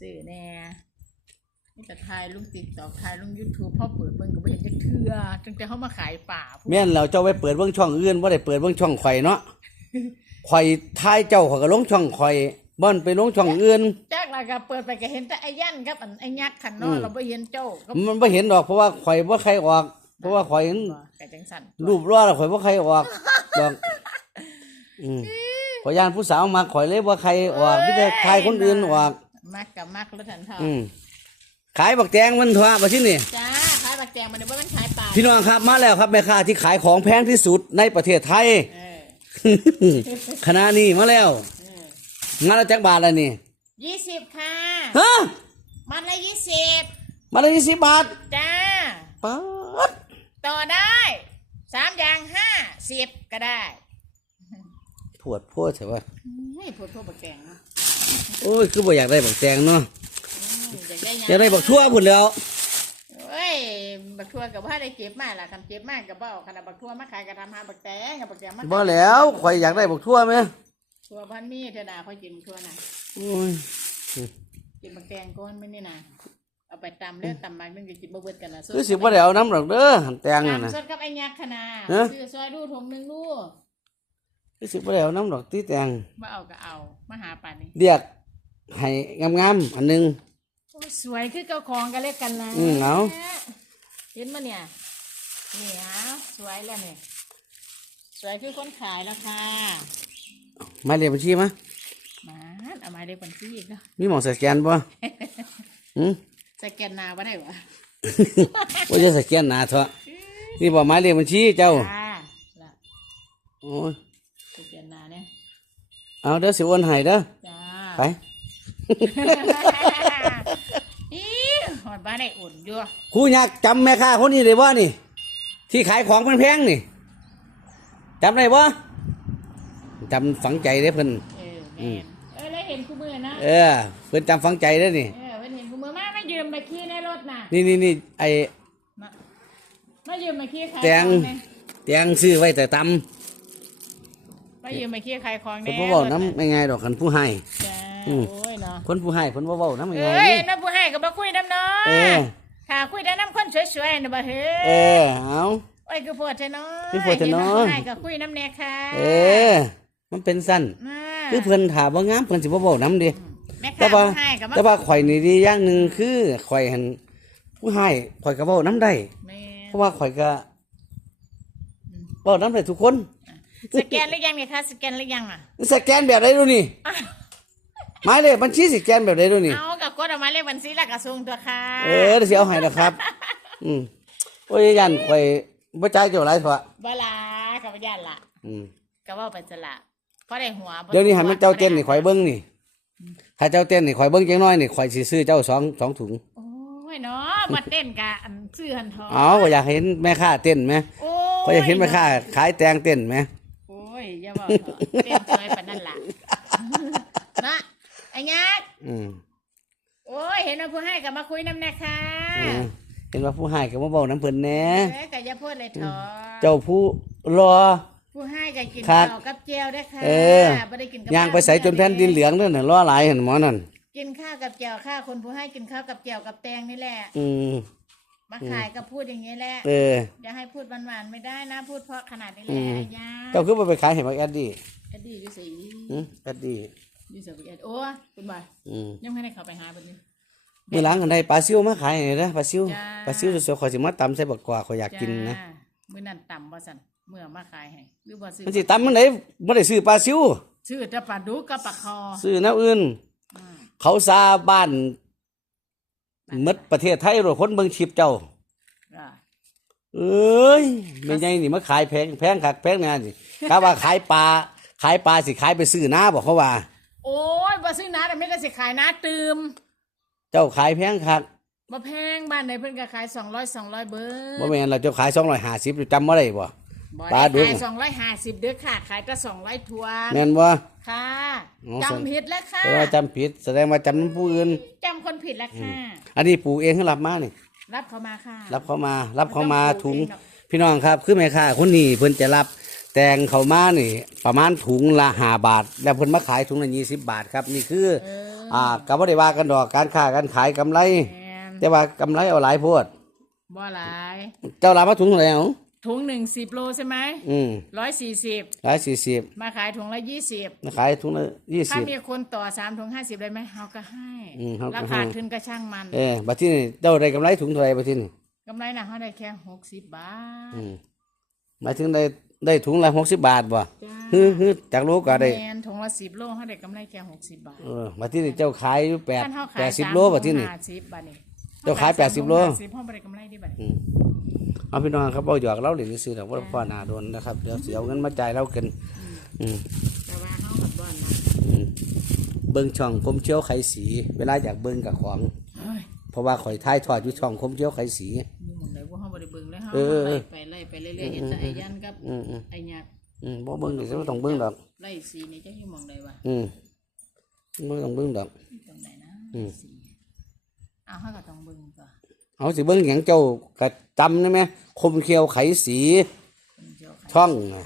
ซื้อแน่นี่แต่ถ่ายลุงติ๊กตอกถ่ายลุงยูทูบพ่อเปิดเบิ่งก็บ่เห็นจักเทื่อตั้งแต่เขามาขายป่าพวกแม่นเราเจ้าไปเปิดเบิ่งช่องอื่นบ่ได้เปิดเบิ่งช่องข่อยเนาะข่อยทายเจ้าข่อยก็ลงช่องข่อยบ่อนไปลงช่องอื่นจากแล้วก็เปิดไปก็เห็นแต่ไอ้ยันกับอันไอ้ยักษ์ขันเนออืมเราบ่เห็นเจ้าก็มันบ่เห็นดอกเพราะว่าข่อยบ่ใครออกเพราะว่าข่อยเห็นก็จังสั่นรูปร่อแล้วข่อยบ่ใครออกดอกอืมข่อยย่านผู้สาวมาข่อยเลยบ่ใครออกมีแต่ทายคนอื่นออก มักกับมักแล้วทันเท่าอืมขายบักแตงมันทั่วบ่ที่นี่ จ้าขายบักแตงมันเดี๋ยวว่ามันขายป่าพี่น้องครับมาแล้วครับแม่ค้าที่ขายของแพงที่สุดในประเทศไทย เออ คณะนี้มาแล้วเออมาแล้วจักบาทแล้วนี่ยี่สิบค่ะ ฮะมัดละยี่สิบมาแล้วยี่สิบบาทจ้า ป๊าดต่อได้สามอย่างห้าสิบก็ได้ปวดโพดใช่ปะไม่พูดพวกบักแตงเนาะ โอ้ย คือบ่อยากได้บักแตงเนาะอืมอยากได้หงอยากได้บักทั่วพุ่นแล้วเอ้ย บักทั่วกับว่าได้เก็บมาล่ะคันเก็บมากกับเบ้าขนาดบักทั่วมาขายกับทำหาบักแตงกับบักแตงมาบ่แล้วข่อยอยากได้บักทั่วไหมทั่วพันมีเธอดาเขากินทั่วน่ะโอ้ยกินบักแตงก้อนไม่นี่นะเอาไปตำเลือดตำมากนึงจะกินบ่เบิดกันนะคือสิบ่ได้เอาน้ำดอกเด้อหันแตงนั่นตำน่ะสดกับไอ้ยักษ์ขนาดฮะซื้อซอยดูถุงหนึ่งดู คือสิบ่ได้เอาน้ำดอกที่แตงมาเอาก็เอามาหาป่านนี้เรียกให้งามๆอันหนึง โอ้ยสวยคือเจ้าของกันเล็กกันนะอืมเอา เห็นมาเนี่ยนี่ฮะสวยแล้วเนี่ยสวยคือคนขายแล้วค่ะหมายเลขบัญชีมามาเอามาได้บัญชีอีกเนาะมีหมองสแกนบ่หืมสแกนหนาบ่ได้หวะว่าจะสแกนหน้าเถอะนี่บ่หมายเลขบัญชีเจ้าจ้าละ โอ้ย สแกนหนาเนี่ย เอาเด้อสิโอนให้เด้อจ้าไป อีหอดบ้านได้อุ่นอยู่ครูอยากจำแม่ค้าคนนี้ได้บ่นี่ ที่ขายของแพงๆนี่จำได้บ่จำฝังใจเด้อเพิ่น เออแม่นเออแล้วเห็นคู่มือนะเออ เพิ่นจำฝังใจเด้อนี่ เออเพิ่นเห็นคู่มือมามายืมมาขี่ในรถน่ะนี่นี่นี่ไอ้มามายืมมาขี่ขายแตงของเนี่ยแตงซื้อไว้แต่ตำ มายืมมาขี่ขายของเพิ่นแน่บ่เว้าน้ำไม่ไงดอกคันผู้ให้ จ้าอืม อ้ยเนาะคนผู้ให้เพิ่นบ่เว้าน้ำไม่ไงเอ้ยนี่น้าผู้ให้ก็บ่คุยน้ำเนาะเออค่ะคุยแต่น้ำคนสวยๆน่ะบ่เฮ้เออเอา โอ้ยคือโพดเทเนาะคือโพดเถอะเนาะ ให้ก็คุยน้ำแน่ค่ะเออ มันเป็นสั้นน่าคือเพิ่นถามว่างามเพิ่นสิบ่เว้าน้ำเดิ แม่แต่ค้าว่าผู้ให้ก็มาแต่ว่าข่อยนี่ดีอย่างหนึ่งคือข่อยหันผู้ให้ข่อยก็เว้าน้ำได้ แม่เพราะว่าข่อยก็เว้าน้ำได้ทุกคน สแกนหรือยังเนี่ยคะสแกนหรือยังอะสแกนแบบใดดูนี่หมายเลขบัญชีสแกนแบบใดดูนี่เอากับกดออกมาเลขบัญชีแล้วก็ส่งตัวค่ะเออเดี๋ยวสิเอาให้นะครับ อืมโอ้ยยันข่อยบ่จ่ายเจ้าหลายเถอะบ่ลากับญาติละอืมก็เว่าไปสละเพราะได้หัวบ่เดี๋ยวนี้หันมาเจ้าเต้นนี่ข่อยเบิ่งนี่ถ้าเจ้าเต้นนี่ข่อยเบิ่งจังน้อยนี่ข่อยสิซื้อเจ้าสองสองถุงโอ้ยเนาะมาเต้นกะอันซื้อหันทองเอาก็อยากเห็นแม่ค้าเต้นไหมโอ้ก็อยากเห็นแม่ค้าขายแตงเต้นไหมโอ้ ยอย่าบอกเถอะเต้นสวยปานนั้นล่ะนะไอ้ยักษ์อืมโอ้ยเห็นว่าผู้ให้ก็มาคุยน้ำแน่ค่ะอืมเห็นว่าผู้ให้ก็มาบอกน้ำเพิ่นแหน่เอ้ยก็อย่าพูดเลยเถอะเจ้าผู้รอ ผู้ให้ก็กินครับข้าวกับเจียวได้อค่ะเออ บ่ได้กินกับย่างไปใส่จนแผ่นดินเหลืองนั่นน่ะรอหลายเห็นหมอนั่นกินข้าวกับเจียวค่ะคนผู้ให้กินข้าวกับเจียวกับแตงนี่แหละ อืม มาขายก็พูดอย่างนี้แหละเอออย่าให้พูดหวานๆไม่ได้นะ พูดเพราะขนาดนี้แหอืละมไอ้ยาเจ้าคือบ่ไปขายให้บักแอดดี้เอ็ดดี้อยู่สีอืมแอดดี้อยู่สีเอ็ดโอ้คุณบ่ายอืมยังไม่ได้เข้าไปหาบัดนี้มื้อหลังกันได้ปลาซิวมาขายให้เด้อปลาซิวจ้าปลาซิวสวยๆข่อยสิมาตำใส่บักกวาข่อยอยากกินนะจ้ามื้อนั้นต่ำบ่สั่นเมื่อมาขายให้หรือบ่ซื้อมันสิตำมันได้บ่ได้ซื้อปลาซิวซื้อแต่ปลาดุกกับปลาคอซื้อแนวอื่นอืมเขาซาบ้านห มดประเทศไทยโลดคนเบิ่งคลิปเจ้าอ่าเอ้ยไม่ใช่นี่มาขายแพงแพงคักแพงงานสิกะว่าขายปลาขายปลาสิขายไปซื้อน้าบอกเขาว่า โอ้ยบ่ซื้อน้าแต่ไม่ได้สิขายน้าตื่มเจ้าขายแพงคักบ่แพงบ้านไหนเพิ่นก็ขาย200 200เบิดบ่แม่นเราเจ้าขาย250จำบ่ได้บ่ บ่ปลาได้ดุกขาย250เด้อค่ะ ขายแต่200ทวนแม่นบ่ ค่ะอ๋อ จำผิดแล้วค่ะแสดงว่าจำผิดแสดงว่าจำน้ำผู้อื่นจำ คนผิดแล้วค่ะ อันนี้ปลูกเองให้รับมานี่รับเขามาค่ะ รับเขามา รับเขามาไม่ต้องปลูกถุงเองหรอกพี่น้องครับ คือแม่ค้าคนนี้เพิ่นจะรับแตงเขามานี่ประมาณถุงละห้าบาท แล้วเพิ่นมาขายถุงละยี่สิบบาทครับ นี่คือเอออ่าก็บ่ได้ว่ากันดอกการค้าการขายกำไรแมนแต่ว่ากำไรเอาหลายโพดบ่หลาย เจ้าลามาถุงเท่าไหร่เอา ถุงหนึ่งสิบโลใช่ไหมอืมร้อยสี่สิบร้อยสี่สิบมาขายถุงละยี่สิบขายถุงละยี่ถ้าสิบ มีคนต่อสามถุงห้าสิบเลยไหมเขาก็ให้อืมเขาก็ราให้คาขึ้นก็ช่างมันเออบัดที่นี่เจ้าได้กำไรถุงเท่าไหร่บัดที่นี่กำไรนะเขาได้แค่หกสิบบาท อืมหมายถึงได้ได้ถุงละหกสิบบาทบ่จ้า ฮึฮึจากโลก็ได้ แมนถุงละสิบโลเขาได้กำไรแค่หกสิบบาทเออบัดที่นี่เจ้าขายอยู่แปดท่านเขาขายแปดสิบามโลบัดที่นี่ห้าสิบบาทนี่เจ้าขาย80โลสิบห้องบริกำไรได้บัดอืม เอาพี่น้องครับเอาหยอกเราเหรียญซื้อแต่ว่าพ่อหนาโดนนะครับเดี๋ยวเสียเอาเงินมาจ่ายเรากันอืมแต่ว่าเขาหัดบ้านนะอืมเบิ้งช่องคมเชียวไขสี เวลาอยากเบิ้งกับของ เฮ้ยเพราะว่าข่อยท้ายทอดอยู่ช่องคมเชียวไขสีมีหมองใดว่าเขาบริเบิ่งเลยเขาเออเออ ไล่ไปไล่ไปเรื่อยๆเห็นแต่ไอ้ยันกับอืมอืมไอ้ยักษ์อืมบ่เบิ้งเดี๋ยวต้องเบิ้งดอก ไล่สีนี่จะอยู่หมองใดวะอืมบ่ต้องเบิ้งดอกตรงไหนนะอืม สีเอาเขาก็ต้องเบิ่งก่อน เอาสิเบิ้งหยังเจ้ากระจำได้ไหมคมเชียวไขสีเป็นเจ้าค่ะช่องน่ะ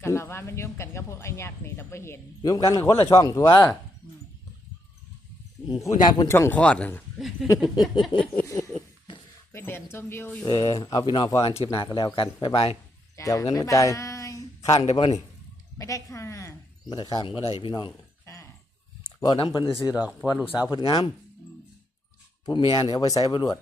กันละว่ามันโยมกันกับพวกไอ้ยักษ์นี่แต่ไปเห็นอยุ่มกันคนละช่องตัวอืมอืมผู้ยายพุ่นช่องคลอดน่ะไปเดินชมวิวอยู่เออเอาพี่น้องพอกันชิปหนากันแล้วกันบ๊ายบายจ้ะเดี๋ยวเงินมาบ๊จ่ายบายข้างได้บ่นี่ ไม่ได้ค่ะไม่ได้ข้างก็ได้พี่น้องค่ะบ่น้ำเพิ่นซื้อๆดอกเพราะว่าลูกสาวเพิ่นงาม ผู้เมียเนี่ยเอาไปใส่ไปรวด